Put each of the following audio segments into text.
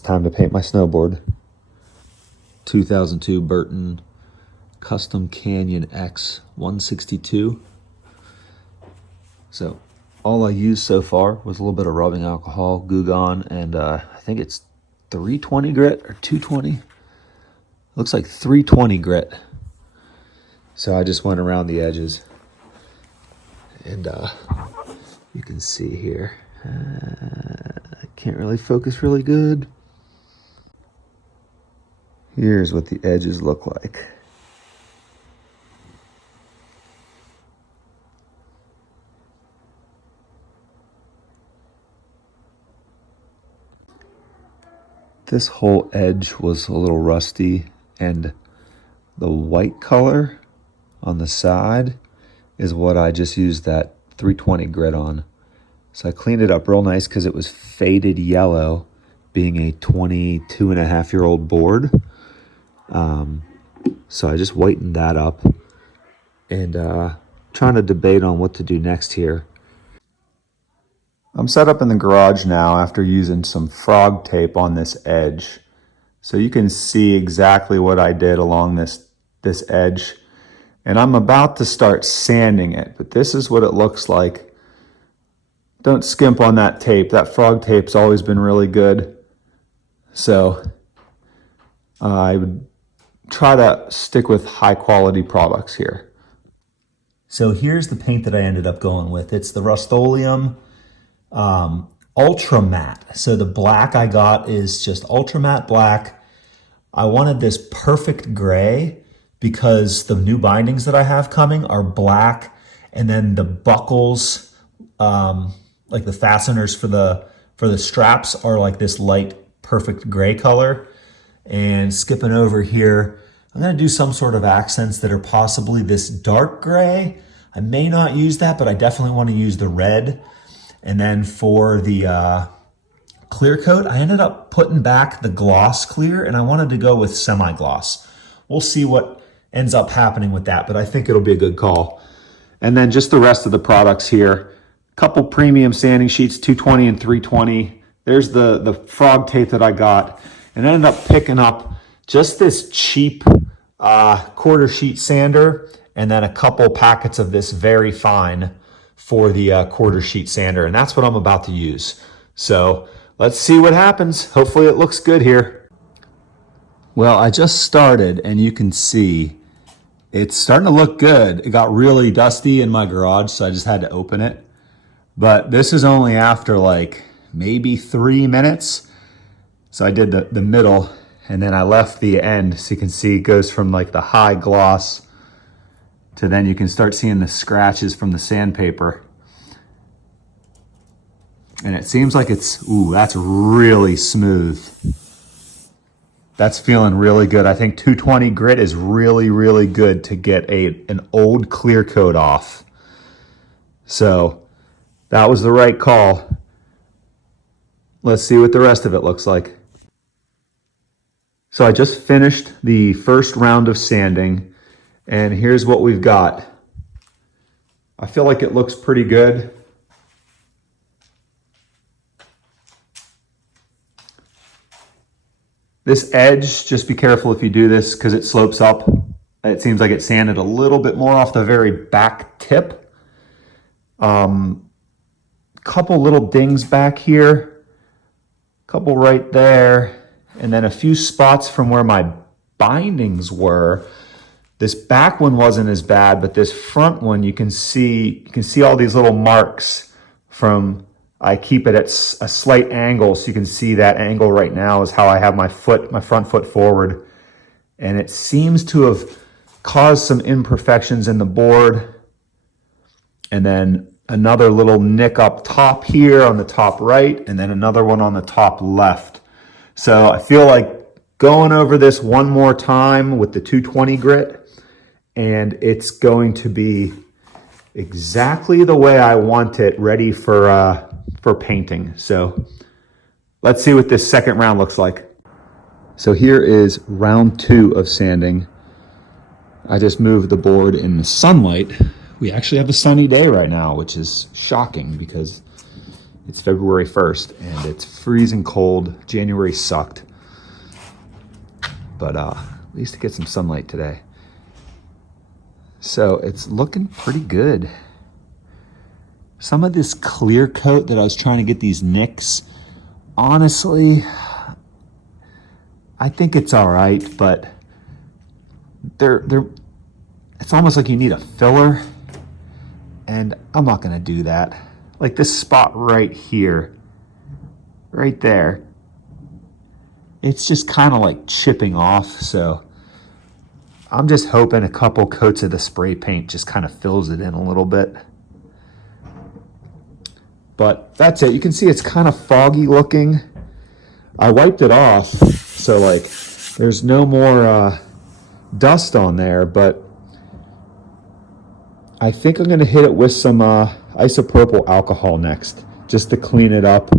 time to paint my snowboard. 2002 Burton Custom Canyon X 162. So all I used so far was a little bit of rubbing alcohol, Goo Gone, and I think it's 320 grit or 220. Looks like 320 grit. So I just went around the edges, and you can see here. I can't really focus really good. Here's what the edges look like. This whole edge was a little rusty, and the white color on the side is what I just used that 320 grit on. So I cleaned it up real nice because it was faded yellow, being a 22-and-a-half-year-old board. So I just whitened that up, and trying to debate on what to do next here. I'm set up in the garage now after using some frog tape on this edge. So you can see exactly what I did along this edge. And I'm about to start sanding it, but this is what it looks like. Don't skimp on that tape. That frog tape's always been really good. So I would try to stick with high quality products here. So here's the paint that I ended up going with. It's the Rust-Oleum Ultra Matte. So the black I got is just Ultra Matte black. I wanted this perfect gray because the new bindings that I have coming are black, and then the buckles, like the fasteners for the straps, are like this light perfect gray color. And skipping over here, I'm going to do some sort of accents that are possibly this dark gray. I may not use that, but I definitely want to use the red. And then for the clear coat, I ended up putting back the gloss clear, and I wanted to go with semi-gloss. We'll see what ends up happening with that, but I think it'll be a good call. And then just the rest of the products here. Couple premium sanding sheets, 220 and 320. There's the frog tape that I got, and I ended up picking up just this cheap quarter sheet sander, and then a couple packets of this very fine for the quarter sheet sander, and that's what I'm about to use. So let's see what happens. Hopefully it looks good here. Well, I just started, and you can see it's starting to look good. It got really dusty in my garage, so I just had to open it. But this is only after like maybe 3 minutes. So I did the middle, and then I left the end, so you can see it goes from like the high gloss to then you can start seeing the scratches from the sandpaper. And it seems like it's, ooh, that's really smooth. That's feeling really good. I think 220 grit is really, really good to get an old clear coat off. So that was the right call. Let's see what the rest of it looks like. So I just finished the first round of sanding, and here's what we've got. I feel like it looks pretty good. This edge, just be careful if you do this because it slopes up. It seems like it sanded a little bit more off the very back tip. Couple little dings back here, couple right there, and then a few spots from where my bindings were. This back one wasn't as bad, but this front one, you can see all these little marks from, I keep it at a slight angle, so you can see that angle right now is how I have my front foot forward. And it seems to have caused some imperfections in the board. And then another little nick up top here on the top right, and then another one on the top left. So I feel like going over this one more time with the 220 grit, and it's going to be exactly the way I want it, ready for painting. So let's see what this second round looks like. So here is round 2 of sanding. I just moved the board in the sunlight. We actually have a sunny day right now, which is shocking because It's February 1st and it's freezing cold. January sucked. But at least to get some sunlight today. So it's looking pretty good. Some of this clear coat that I was trying to get these nicks, honestly, I think it's all right, but it's almost like you need a filler, and I'm not gonna do that. Like this spot right here, right there, it's just kind of like chipping off, so I'm just hoping a couple coats of the spray paint just kind of fills it in a little bit. But that's it. You can see it's kind of foggy looking. I wiped it off, so like there's no more dust on there, but I think I'm gonna hit it with some isopropyl alcohol next, just to clean it up,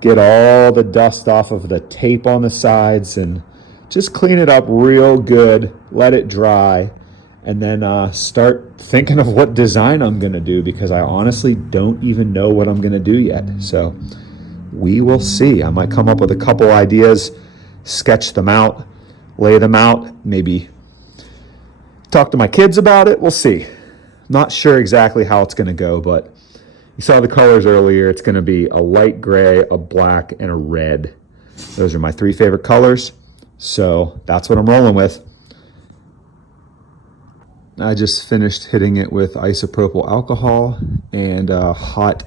get all the dust off of the tape on the sides, and just clean it up real good, let it dry, and then start thinking of what design I'm gonna do, because I honestly don't even know what I'm gonna do yet. So we will see. I might come up with a couple ideas, sketch them out, lay them out, maybe talk to my kids about it. We'll see. Not sure exactly how it's gonna go, but you saw the colors earlier. It's gonna be a light gray, a black, and a red. Those are my 3 favorite colors. So that's what I'm rolling with. I just finished hitting it with isopropyl alcohol and a hot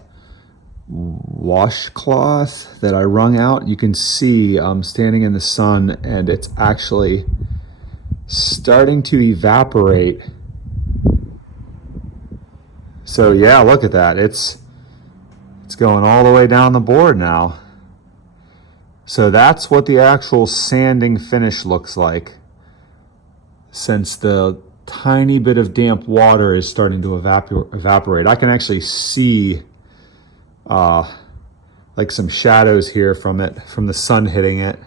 washcloth that I wrung out. You can see I'm standing in the sun and it's actually starting to evaporate. So yeah, look at that. It's going all the way down the board now. So that's what the actual sanding finish looks like, since the tiny bit of damp water is starting to evaporate. I can actually see like some shadows here from it, from the sun hitting it.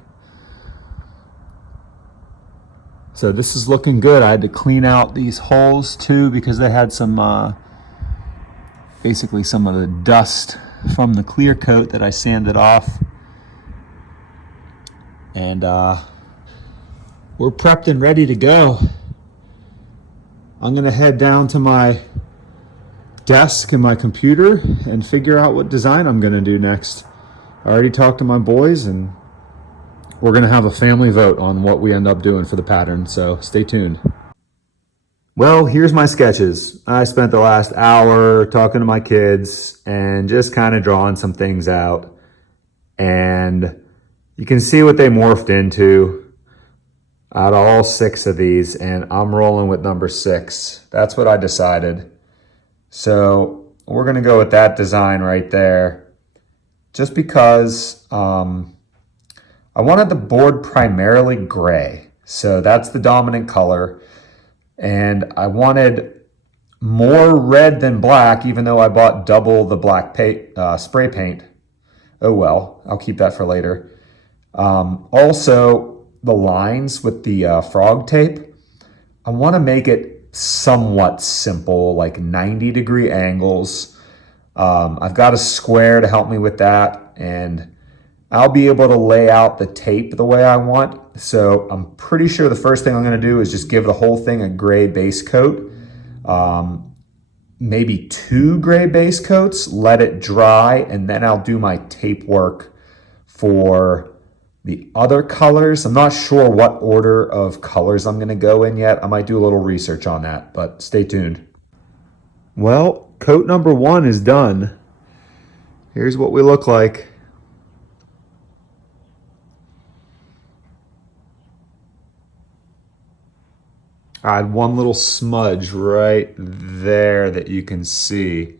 So this is looking good. I had to clean out these holes too, because they had some basically some of the dust from the clear coat that I sanded off. And we're prepped and ready to go. I'm gonna head down to my desk and my computer and figure out what design I'm gonna do next. I already talked to my boys and we're gonna have a family vote on what we end up doing for the pattern, so stay tuned. Well, here's my sketches. I spent the last hour talking to my kids and just kind of drawing some things out. And you can see what they morphed into out of all 6 of these, and I'm rolling with number 6. That's what I decided. So we're gonna go with that design right there, just because I wanted the board primarily gray. So that's the dominant color. And I wanted more red than black, even though I bought double the black spray paint. Oh well, I'll keep that for later. Also, the lines with the frog tape, I want to make it somewhat simple, like 90-degree angles. I've got a square to help me with that, and I'll be able to lay out the tape the way I want. So I'm pretty sure the first thing I'm going to do is just give the whole thing a gray base coat. Maybe 2 gray base coats, let it dry, and then I'll do my tape work for the other colors. I'm not sure what order of colors I'm gonna go in yet. I might do a little research on that, but stay tuned. Well, coat number 1 is done. Here's what we look like. I had one little smudge right there that you can see,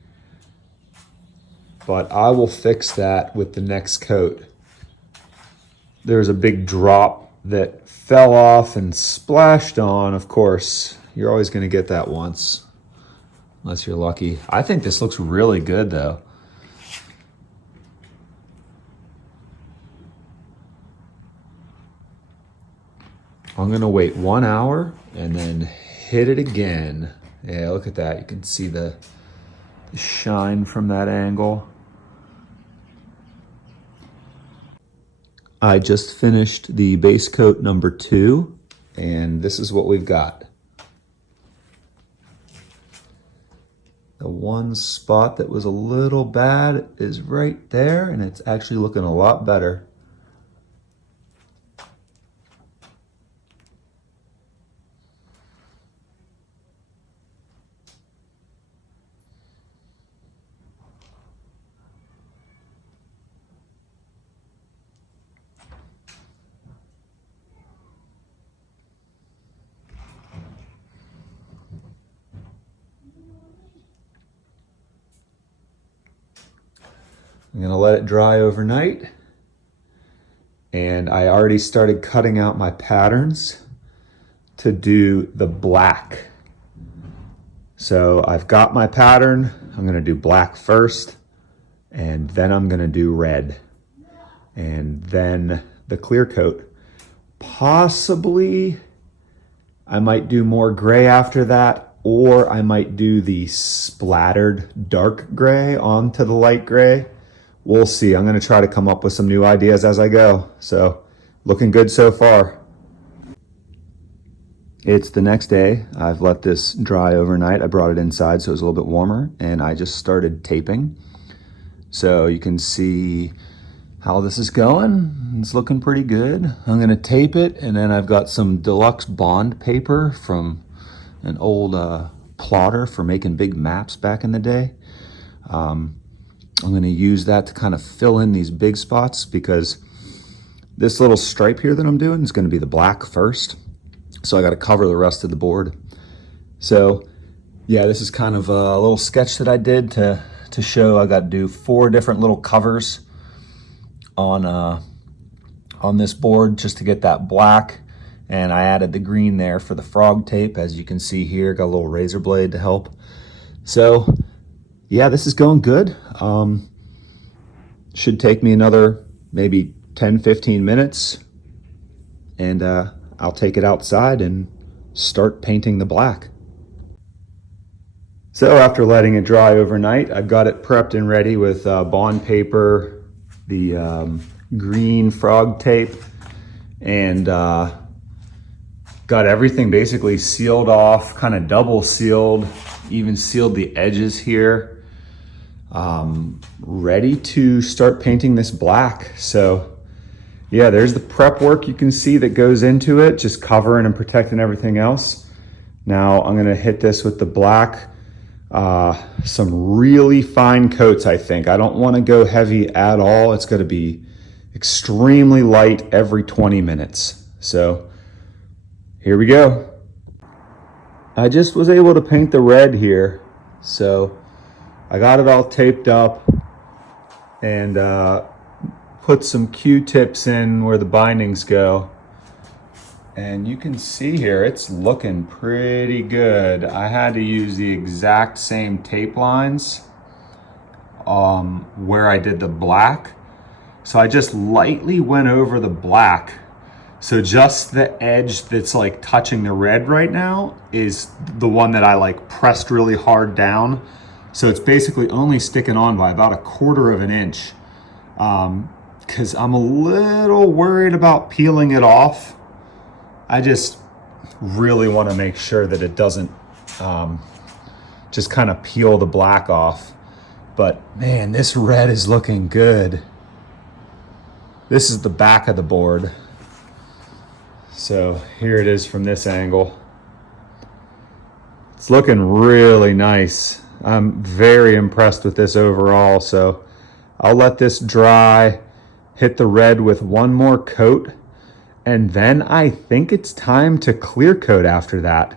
but I will fix that with the next coat. There's a big drop that fell off and splashed on. Of course, you're always going to get that once, unless you're lucky. I think this looks really good though. I'm going to wait 1 hour and then hit it again. Yeah, look at that. You can see the shine from that angle. I just finished the base coat number 2, and this is what we've got. The one spot that was a little bad is right there, and it's actually looking a lot better. I'm gonna let it dry overnight. And I already started cutting out my patterns to do the black. So I've got my pattern. I'm gonna do black first, and then I'm gonna do red. And then the clear coat. Possibly, I might do more gray after that, or I might do the splattered dark gray onto the light gray. We'll see. I'm going to try to come up with some new ideas as I go. So, looking good so far. It's the next day. I've let this dry overnight. I brought it inside so it was a little bit warmer, and I just started taping. So you can see how this is going. It's looking pretty good. I'm going to tape it, and then I've got some deluxe bond paper from an old plotter for making big maps back in the day. I'm going to use that to kind of fill in these big spots, because this little stripe here that I'm doing is going to be the black first. So I got to cover the rest of the board. So yeah, this is kind of a little sketch that I did to show. I got to do 4 different little covers on this board just to get that black. And I added the green there for the frog tape. As you can see here, got a little razor blade to help. So yeah, this is going good. Should take me another maybe 10-15 minutes, and I'll take it outside and start painting the black. So after letting it dry overnight, I've got it prepped and ready with bond paper, the green frog tape, and got everything basically sealed off, kind of double sealed, even sealed the edges here. Ready to start painting this black. So yeah, there's the prep work you can see that goes into it, just covering and protecting everything else. Now I'm gonna hit this with the black, some really fine coats. I think I don't want to go heavy at all. It's going to be extremely light every 20 minutes. So here we go. I just was able to paint the red here, so I got it all taped up and put some Q-tips in where the bindings go. And you can see here, it's looking pretty good. I had to use the exact same tape lines where I did the black. So I just lightly went over the black. So just the edge that's like touching the red right now is the one that I like pressed really hard down. So it's basically only sticking on by about 1/4 inch. Because I'm a little worried about peeling it off. I just really want to make sure that it doesn't just kind of peel the black off. But man, this red is looking good. This is the back of the board. So here it is from this angle. It's looking really nice. I'm very impressed with this overall. So I'll let this dry, hit the red with one more coat, and then I think it's time to clear coat after that.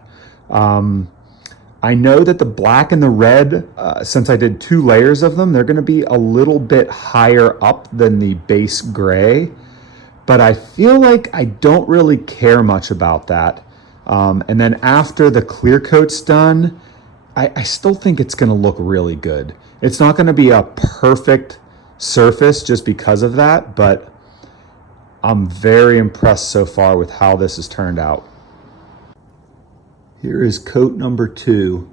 I know that the black and the red, since I did 2 layers of them, they're gonna be a little bit higher up than the base gray, but I feel like I don't really care much about that. And then after the clear coat's done, I still think it's gonna look really good. It's not gonna be a perfect surface just because of that, but I'm very impressed so far with how this has turned out. Here is coat number 2.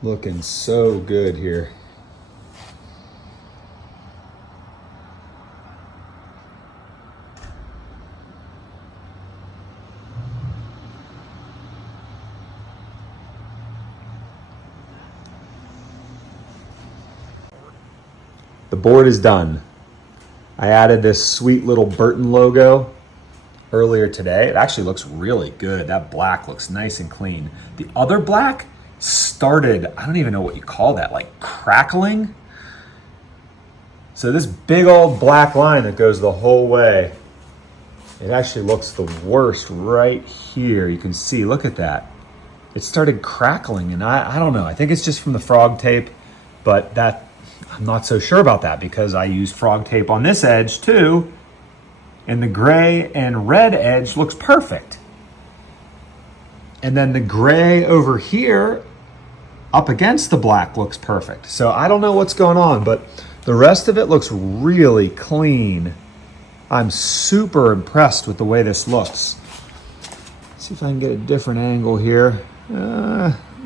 Looking so good here. The board is done. I added this sweet little Burton logo earlier today. It actually looks really good. That black looks nice and clean. The other black started, I don't even know what you call that, like crackling. So this big old black line that goes the whole way, it actually looks the worst right here. You can see, look at that. It started crackling, and I don't know. I think it's just from the frog tape, but that I'm not so sure about that because I use frog tape on this edge too, and the gray and red edge looks perfect. And then the gray over here up against the black looks perfect. So I don't know what's going on, but the rest of it looks really clean. I'm super impressed with the way this looks. Let's see if I can get a different angle here.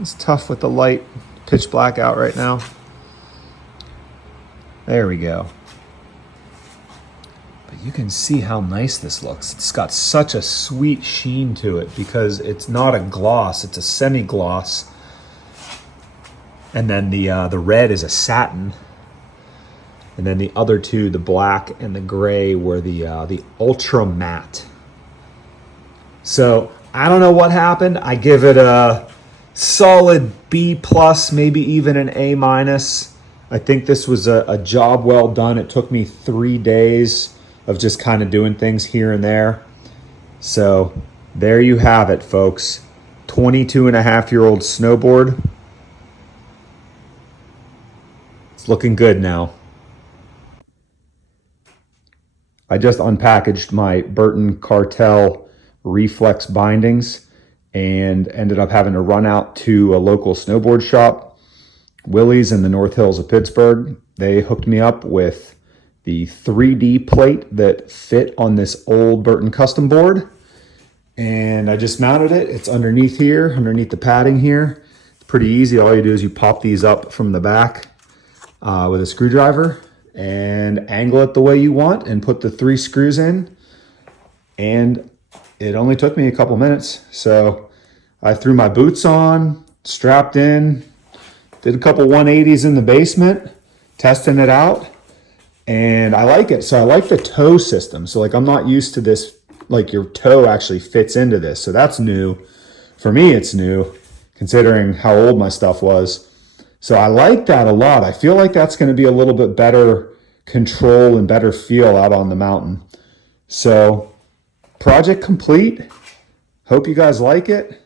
It's tough with the light, pitch black out right now. There we go. But you can see how nice this looks. It's got such a sweet sheen to it because it's not a gloss, it's a semi-gloss. And then the red is a satin. And then the other two, the black and the gray, were the ultra matte. So I don't know what happened. I give it a solid B plus, maybe even an A minus. I think this was a job well done. It took me 3 days of just kind of doing things here and there. So there you have it, folks. 22-and-a-half-year-old snowboard. It's looking good now. I just unpackaged my Burton Cartel Reflex bindings and ended up having to run out to a local snowboard shop, Willie's in the North Hills of Pittsburgh. They hooked me up with the 3D plate that fit on this old Burton Custom board. And I just mounted it. It's underneath here, underneath the padding here. It's pretty easy. All you do is you pop these up from the back with a screwdriver and angle it the way you want and put the 3 screws in. And it only took me a couple minutes. So I threw my boots on, strapped in, did a couple 180s in the basement, testing it out, and I like it. So I like the toe system. So like I'm not used to this, like your toe actually fits into this. So that's new. For me, it's new, considering how old my stuff was. So I like that a lot. I feel like that's going to be a little bit better control and better feel out on the mountain. So project complete. Hope you guys like it.